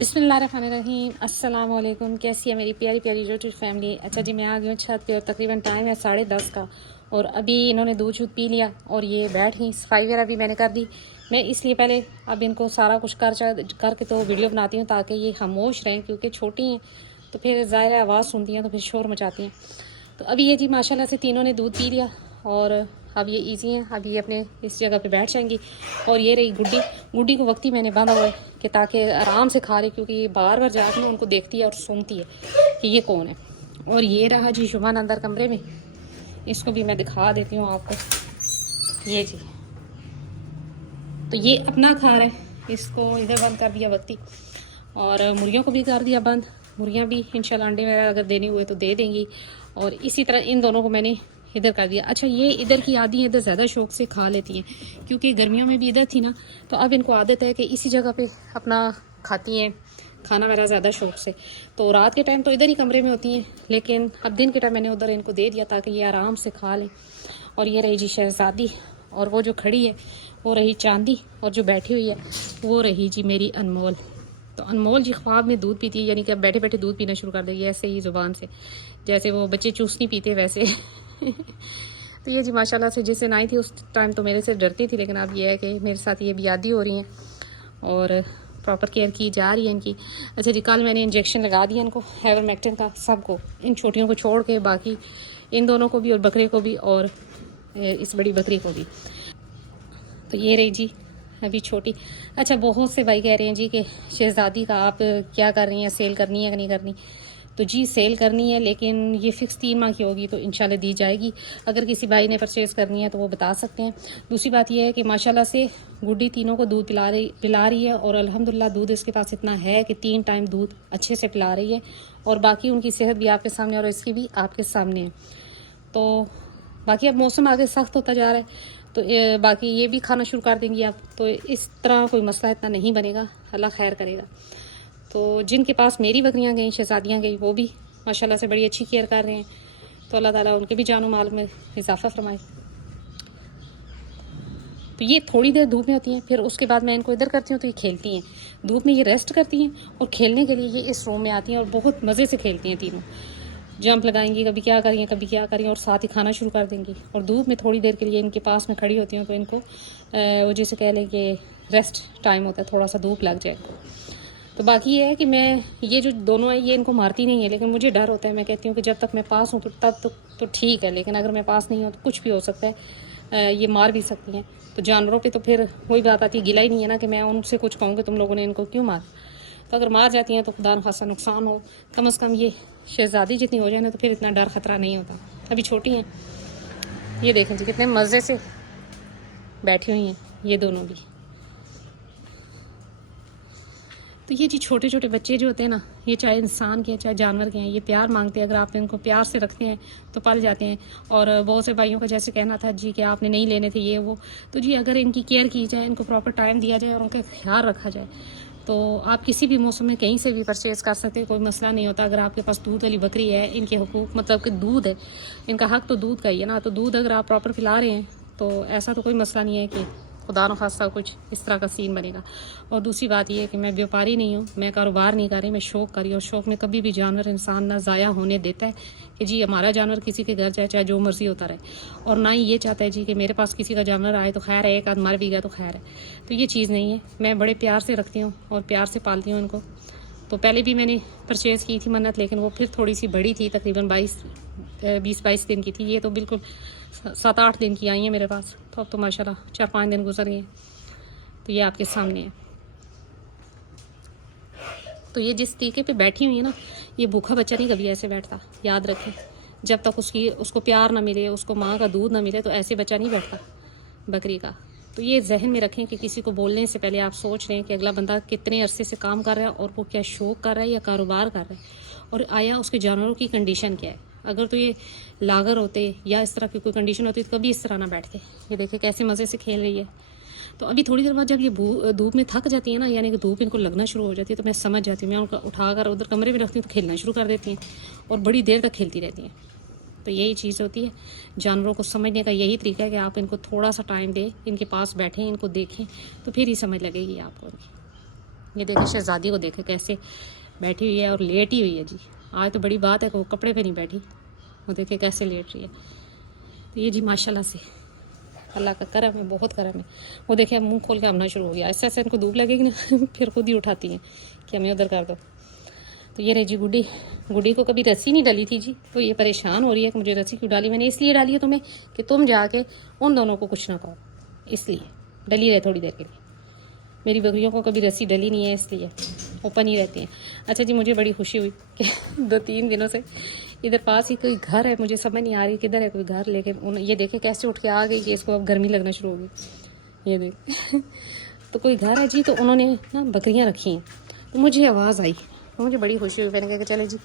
बिस्मिल्लाहिर्रहमानिर्रहीम। अस्सलाम वालेकुम। कैसी है मेरी प्यारी प्यारी यूट्यूब फैमिली। अच्छा जी, मैं आ गई हूँ छत पे और तकरीबन टाइम है 10:30 का और अभी इन्होंने दूध शूध पी लिया और ये बैठ गई। सफाई वगैरह भी मैंने कर दी। मैं इसलिए पहले अब इनको सारा कुछ करके तो वीडियो बनाती हूँ ताकि ये खामोश रहें, क्योंकि छोटी हैं तो फिर ज़ाहिर है आवाज़ सुनती हैं तो फिर शोर मचाती हैं। तो अभी ये जी माशाल्लाह से तीनों ने दूध पी लिया और अब ये इजी हैं। अब ये अपने इस जगह पे बैठ जाएंगी। और ये रही गुड्डी। गुड्डी को वक्त ही मैंने बांधा हुआ है कि ताकि आराम से खा ले, क्योंकि ये बार बार जाकर उनको देखती है और सुनती है कि ये कौन है। और ये रहा जी शुभान अंदर कमरे में। इसको भी मैं दिखा देती हूँ आपको। ये जी, तो ये अपना खा रहा है। इसको इधर बंद कर दिया वक्ती और मुर्गियों को भी कर दिया बंद। मुर्गियाँ भी इंशाल्लाह अंडे वगैरह अगर देने हुए तो दे देंगी। और इसी तरह इन दोनों को मैंने इधर कर दिया। अच्छा, ये इधर की आदि इधर ज़्यादा शौक से खा लेती हैं, क्योंकि गर्मियों में भी इधर थी ना, तो अब इनको आदत है कि इसी जगह पे अपना खाती हैं खाना वगैरह ज़्यादा शौक से। तो रात के टाइम तो इधर ही कमरे में होती हैं, लेकिन अब दिन के टाइम मैंने उधर इनको दे दिया ताकि ये आराम से खा लें। और ये रही जी शहज़ादी, और वो जो खड़ी है वो रही चांदी, और जो बैठी हुई है वो रही जी मेरी अनमोल। तो अनमोल जी ख्वाब में दूध पीती है, यानी कि अब बैठे बैठे दूध पीना शुरू कर देगी ऐसे ही ज़ुबान से, जैसे वो बच्चे चूसनी पीते वैसे। तो ये जी माशाल्लाह से जिस दिन आई थी उस टाइम तो मेरे से डरती थी, लेकिन अब ये है कि मेरे साथ ये बियादी हो रही हैं और प्रॉपर केयर की जा रही है इनकी। अच्छा जी, कल मैंने इंजेक्शन लगा दिया इनको आइवरमेक्टिन का, सबको, इन छोटियों को छोड़ के बाकी इन दोनों को भी और बकरे को भी और इस बड़ी बकरी को भी। तो ये रही जी अभी छोटी। अच्छा, बहुत से भाई कह रहे हैं जी कि शहज़ादी का आप क्या कर रही हैं, सेल करनी है कि नहीं करनी। तो जी सेल करनी है, लेकिन ये फ़िक्स 3 माह की होगी तो इंशाल्लाह दी जाएगी। अगर किसी भाई ने परचेज़ करनी है तो वो बता सकते हैं। दूसरी बात ये है कि माशाल्लाह से गुड्डी तीनों को दूध पिला रही है और अल्हम्दुलिल्लाह दूध इसके पास इतना है कि 3 टाइम दूध अच्छे से पिला रही है। और बाकी उनकी सेहत भी आपके सामने और इसकी भी आपके सामने है। तो बाकी अब मौसम आगे सख्त होता जा रहा है तो बाकी ये भी खाना शुरू कर देंगी आप, तो इस तरह कोई मसला इतना नहीं बनेगा, अल्लाह खैर करेगा। तो जिनके पास मेरी बकरियां गई, शहज़ादियाँ गई, वो भी माशाल्लाह से बड़ी अच्छी केयर कर रहे हैं। तो अल्लाह ताला उनके भी जानो माल में इजाफा फरमाए। तो ये थोड़ी देर धूप में होती हैं, फिर उसके बाद मैं इनको इधर करती हूँ तो ये खेलती हैं। धूप में ये रेस्ट करती हैं और खेलने के लिए ये इस रूम में आती हैं और बहुत मज़े से खेलती हैं तीनों। जंप लगाएंगी, कभी क्या करेंगे कभी क्या करेंगे, और साथ ही खाना शुरू कर देंगी। और धूप में थोड़ी देर के लिए इनके पास में खड़ी होती हूँ तो इनको वो जैसे कह लें कि रेस्ट टाइम होता है, थोड़ा सा धूप लग जाए। तो बाकी ये है कि मैं ये जो दोनों है ये इनको मारती नहीं है, लेकिन मुझे डर होता है। मैं कहती हूँ कि जब तक मैं पास हूँ तो तब तो ठीक है, लेकिन अगर मैं पास नहीं हूँ तो कुछ भी हो सकता है, ये मार भी सकती हैं। तो जानवरों पे तो फिर वही बात आती है, गिला ही नहीं है ना कि मैं उनसे कुछ कहूँ कि तुम लोगों ने इनको क्यों मार। तो अगर मार जाती हैं तो खुदा न खासा नुकसान हो, कम से कम ये शहज़ादी जितनी हो जाए ना तो फिर इतना डर ख़तरा नहीं होता। अभी छोटी हैं। ये देखें जी कितने मज़े से बैठी हुई हैं ये दोनों भी। तो ये जी छोटे छोटे बच्चे जो होते हैं ना, ये चाहे इंसान के हैं चाहे जानवर के हैं, ये प्यार मांगते हैं। अगर आप इनको प्यार से रखते हैं तो पल जाते हैं। और बहुत से भाइयों का जैसे कहना था जी कि आपने नहीं लेने थे ये वो, तो जी अगर इनकी केयर की जाए, इनको प्रॉपर टाइम दिया जाए और उनका ख्याल रखा जाए तो आप किसी भी मौसम में कहीं से भी परचेज़ कर सकते हैं, कोई मसला नहीं होता। अगर आपके पास दूध वाली बकरी है, इनके हुकूक मतलब कि दूध है, इनका हक तो दूध का ही है ना, तो दूध अगर आप प्रॉपर पिला रहे हैं तो ऐसा तो कोई मसला नहीं है कि खुदा न खास्ता कुछ इस तरह का सीन बनेगा। और दूसरी बात यह है कि मैं व्यापारी नहीं हूँ, मैं कारोबार नहीं कर रही, मैं शौक़ कर रही हूँ। और शौक़ में कभी भी जानवर इंसान ना ज़ाया होने देता है कि जी हमारा जानवर किसी के घर जाए चाहे जो मर्ज़ी होता रहे, और ना ही ये चाहता है जी कि मेरे पास किसी का जानवर आए तो खैर है, एक आध मर भी गया तो खैर है। तो ये चीज़ नहीं है। मैं बड़े प्यार से रखती हूँ और प्यार से पालती हूँ इनको। तो पहले भी मैंने परचेज़ की थी मन्नत, लेकिन वो फिर थोड़ी सी बड़ी थी, तकरीबन 20-22 दिन की थी। ये तो बिल्कुल 7-8 दिन की आई है मेरे पास। तो अब तो माशाल्लाह 4-5 दिन गुजर गए। तो ये आपके सामने है। तो ये जिस तरीके पे बैठी हुई है ना, ये भूखा बच्चा नहीं कभी ऐसे बैठता, याद रखें। जब तक उसको प्यार ना मिले, उसको माँ का दूध ना मिले, तो ऐसे बच्चा नहीं बैठता बकरी का। तो ये जहन में रखें कि किसी को बोलने से पहले आप सोच लें कि अगला बंदा कितने अरसे से काम कर रहा है और वो क्या शौक़ कर रहा है या कारोबार कर रहा है, और आया उसके जानवरों की कंडीशन क्या है। अगर तो ये लागर होते या इस तरह की कोई कंडीशन होती तो कभी इस तरह ना बैठते। ये देखें कैसे मज़े से खेल रही है। तो अभी थोड़ी देर बाद जब ये धूप में थक जाती है ना, यानी कि धूप इनको लगना शुरू हो जाती है, तो मैं समझ जाती हूँ। मैं उनको उठाकर उधर कमरे में रखती हूँ तो खेलना शुरू कर देती हैं और बड़ी देर तक खेलती रहती हैं। तो यही चीज़ होती है, जानवरों को समझने का यही तरीका है कि आप इनको थोड़ा सा टाइम दें, इनके पास बैठें, इनको देखें, तो फिर ही समझ लगेगी आपको। ये देखे शहजादी को देखे कैसे बैठी हुई है और लेटी हुई है जी। आज तो बड़ी बात है कि वो कपड़े पे नहीं बैठी, वो देखे कैसे लेट रही है। तो ये जी माशाल्लाह से अल्लाह का करम है, बहुत करम है। वो देखे अब मुँह खोल के आना शुरू हो गया, ऐसे ऐसे इनको धूप लगेगी ना फिर खुद ही उठाती हैं कि हमें उधर कर दो। तो ये रही जी गुड्डी। गुड्डी को कभी रस्सी नहीं डाली थी जी, तो ये परेशान हो रही है कि मुझे रस्सी क्यों डाली। मैंने इसलिए डाली है तुम्हें कि तुम जाके उन दोनों को कुछ ना कहो, इसलिए डली रहे थोड़ी देर के लिए। मेरी बकरियों को कभी रस्सी डली नहीं है, इसलिए ओपन ही रहती हैं। अच्छा जी, मुझे बड़ी खुशी हुई कि 2-3 दिनों से इधर पास ही कोई घर है, मुझे समझ नहीं आ रही किधर है कोई घर, लेकिन ये देखे कैसे उठ के आ गई कि इसको अब गर्मी लगना शुरू हो गई। ये देख तो कोई घर है जी, तो उन्होंने ना बकरियां रखी हैं। तो मुझे आवाज़ आई, तो मुझे बड़ी खुशी हुई। मैंने कहा कि चले जी,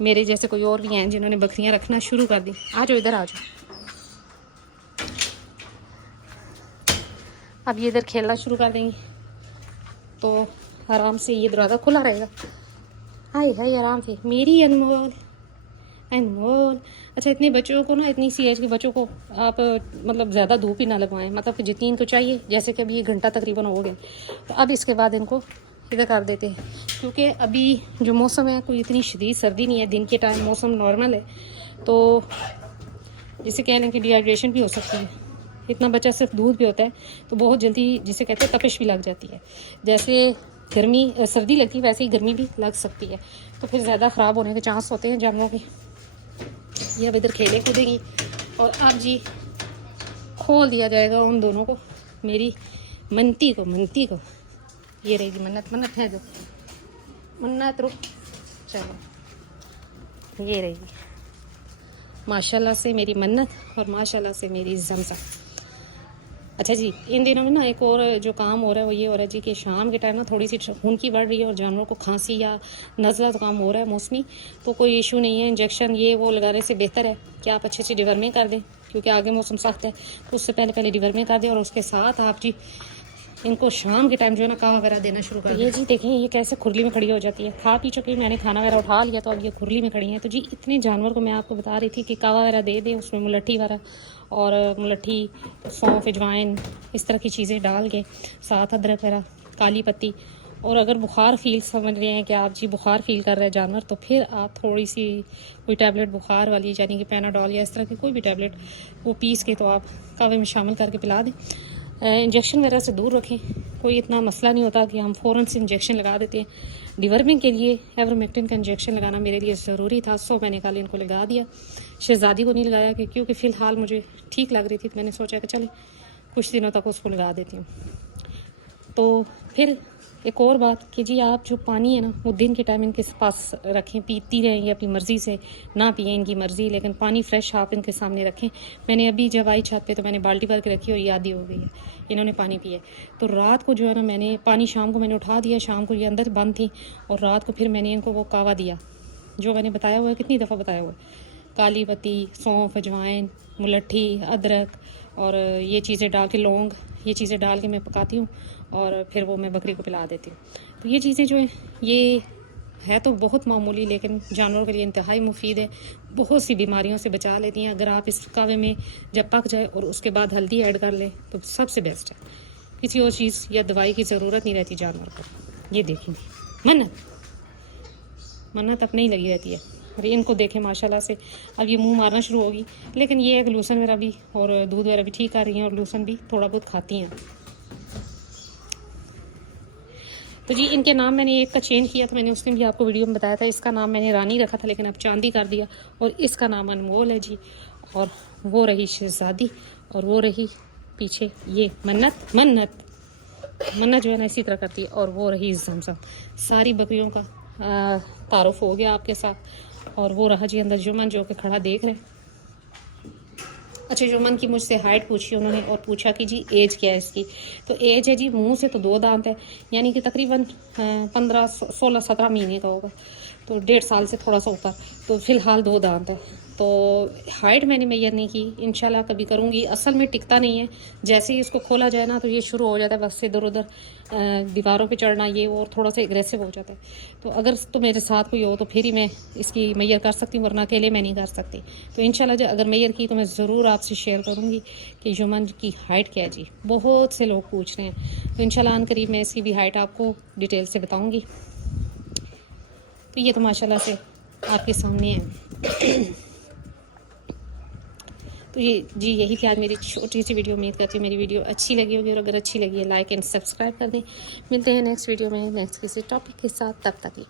मेरे जैसे कोई और भी हैं जिन्होंने बकरियां रखना शुरू कर दी। आ जाओ इधर आ जाओ। अब ये इधर खेलना शुरू कर देंगी तो आराम से ये दरवाज़ा खुला रहेगा। हाय हाय आराम से मेरी अनमोल अनमोल। अच्छा, इतने बच्चों को ना, इतनी सी एज के बच्चों को आप मतलब ज़्यादा धूप ही ना लगवाएं, मतलब कि जितनी इनको चाहिए। जैसे कि अभी 1 घंटा तकरीबन हो गया, तो अब इसके बाद इनको इधर कर देते हैं, क्योंकि अभी जो मौसम है कोई इतनी शदीद सर्दी नहीं है, दिन के टाइम मौसम नॉर्मल है। तो जिसे कह लें कि डिहाइड्रेशन भी हो सकती है। इतना बच्चा सिर्फ दूध भी होता है तो बहुत जल्दी जिसे कहते हैं तपिश भी लग जाती है। जैसे गर्मी सर्दी लगती है वैसे ही गर्मी भी लग सकती है, तो फिर ज़्यादा ख़राब होने के चांस होते हैं जानवरों के। ये अब इधर खेले कूदेंगी और अब जी खोल दिया जाएगा उन दोनों को, मेरी मनती को। ये रहेगी मन्नत है जो मन्नत रुक। चलो ये रहेगी माशाल्लाह से मेरी मन्नत और माशाल्लाह से मेरी ज़मज़म। अच्छा जी, इन दिनों में ना एक और जो काम हो रहा है वो ये हो रहा है जी कि शाम के टाइम ना थोड़ी सी खून की बढ़ रही है और जानवरों को खांसी या नज़ला तो काम हो रहा है मौसमी, तो कोई इशू नहीं है। इंजेक्शन ये वो लगाने से बेहतर है कि आप अच्छे से डिवर्मिंग कर दें, क्योंकि आगे मौसम सख्त है, तो उससे पहले डिवर्मिंग कर दें। और उसके साथ आप जी इनको शाम के टाइम जो है ना कावा वगैरह देना शुरू कर। ये जी देखें ये कैसे खुरली में खड़ी हो जाती है। खा पी चुकी, मैंने खाना वगैरह उठा लिया, तो अब ये खुरली में खड़ी हैं। तो जी इतने जानवर को मैं आपको बता रही थी कि कावा वगैरह दे दें, उसमें मुलट्ठी वगैरह और मुलट्ठी, सौंफ, अजवाइन, इस तरह की चीज़ें डाल के, साथ अदरक वगैरह, काली पत्ती। और अगर बुखार फील समझ रहे हैं कि आप जी बुखार फील कर रहे हैं जानवर, तो फिर आप थोड़ी सी कोई टैबलेट बुखार वाली, यानी कि पैनाडोल या इस तरह की कोई भी टैबलेट वो पीस के तो आप कावे में शामिल करके पिला दें। इंजेक्शन वगैरह से दूर रखें, कोई इतना मसला नहीं होता कि हम फ़ौरन से इंजेक्शन लगा देते हैं। डिवर्मिंग के लिए एवरमेक्टिन का इंजेक्शन लगाना मेरे लिए ज़रूरी था, सो मैंने कल इनको लगा दिया। शहजादी को नहीं लगाया क्योंकि फ़िलहाल मुझे ठीक लग रही थी, तो मैंने सोचा कि चले कुछ दिनों तक उसको लगा देती हूँ। तो फिर एक और बात कि जी आप जो पानी है ना वो दिन के टाइम इनके पास रखें, पीती रहें अपनी मर्ज़ी से, ना पिए इनकी मर्ज़ी, लेकिन पानी फ्रेश आप इनके सामने रखें। मैंने अभी जब आई छत पे तो मैंने बाल्टी भर के रखी और याद ही हो गई है, इन्होंने पानी पिया। तो रात को जो है ना मैंने पानी शाम को मैंने उठा दिया, शाम को ये अंदर बंद थी, और रात को फिर मैंने इनको वो कावा दिया जो मैंने बताया हुआ है, कितनी दफ़ा बताया हुआ है। काली पत्ती, सौंफ, अजवाइन, मुलट्ठी, अदरक और ये चीज़ें डाल के, लौंग, ये चीज़ें डाल के मैं पकाती हूँ और फिर वो मैं बकरी को पिला देती हूँ। तो ये चीज़ें जो है ये है तो बहुत मामूली, लेकिन जानवरों के लिए इंतहाई मुफीद है, बहुत सी बीमारियों से बचा लेती हैं। अगर आप इस कावे में जब पक जाए और उसके बाद हल्दी ऐड कर लें तो सबसे बेस्ट है, किसी और चीज़ या दवाई की ज़रूरत नहीं रहती जानवर को। ये देखेंगे मन्नत अपने ही लगी रहती है। और इनको देखें माशाल्लाह से अब ये मुंह मारना शुरू होगी, लेकिन ये है कि लूसन वगैरह भी और दूध वगैरह भी ठीक कर रही हैं और लूसन भी थोड़ा बहुत खाती हैं। तो जी इनके नाम मैंने एक का चेंज किया था, मैंने उस दिन भी आपको वीडियो में बताया था। इसका नाम मैंने रानी रखा था, लेकिन अब चांदी कर दिया, और इसका नाम अनमोल है जी। और वो रही शहजादी, और वो रही पीछे ये मन्नत जो है ना इसी तरह करती है, और वो रही ज़मज़म। सारी बकरियों का तारुफ हो गया आपके साथ। और वो रहा जी अंदर जुमन जो कि खड़ा देख रहे हैं। अच्छा, जुमन की मुझसे हाइट पूछी उन्होंने और पूछा कि जी एज क्या है इसकी। तो एज है जी, मुंह से तो 2 दांत है, यानी कि तकरीबन 15, 16, 17 महीने का होगा, तो 1.5 साल से थोड़ा सा ऊपर। तो फ़िलहाल 2 दांत है। तो हाइट मैंने मेजर नहीं की, इंशाल्लाह कभी करूँगी। असल में टिकता नहीं है, जैसे ही इसको खोला जाए ना तो ये शुरू हो जाता है बस इधर उधर दीवारों पे चढ़ना, ये और थोड़ा सा एग्रेसिव हो जाता है। तो अगर तो मेरे साथ कोई हो तो फिर ही मैं इसकी मेजर कर सकती हूँ, वरना अकेले मैं नहीं कर सकती। तो इंशाल्लाह अगर मेजर की तो मैं ज़रूर आपसे शेयर करूँगी कि जुमन की हाइट क्या है जी। बहुत से लोग पूछ रहे हैं, तो इंशाल्लाह अन करीब मैं इसकी भी हाइट आपको डिटेल से बताऊँगी। तो ये तो माशाल्लाह से आपके सामने है। तो ये जी यही थी आज मेरी छोटी सी वीडियो। उम्मीद करती हूँ मेरी वीडियो अच्छी लगी होगी, और अगर अच्छी लगी है लाइक एंड सब्सक्राइब कर दें। मिलते हैं नेक्स्ट वीडियो में नेक्स्ट किसी टॉपिक के साथ, तब तक बाय।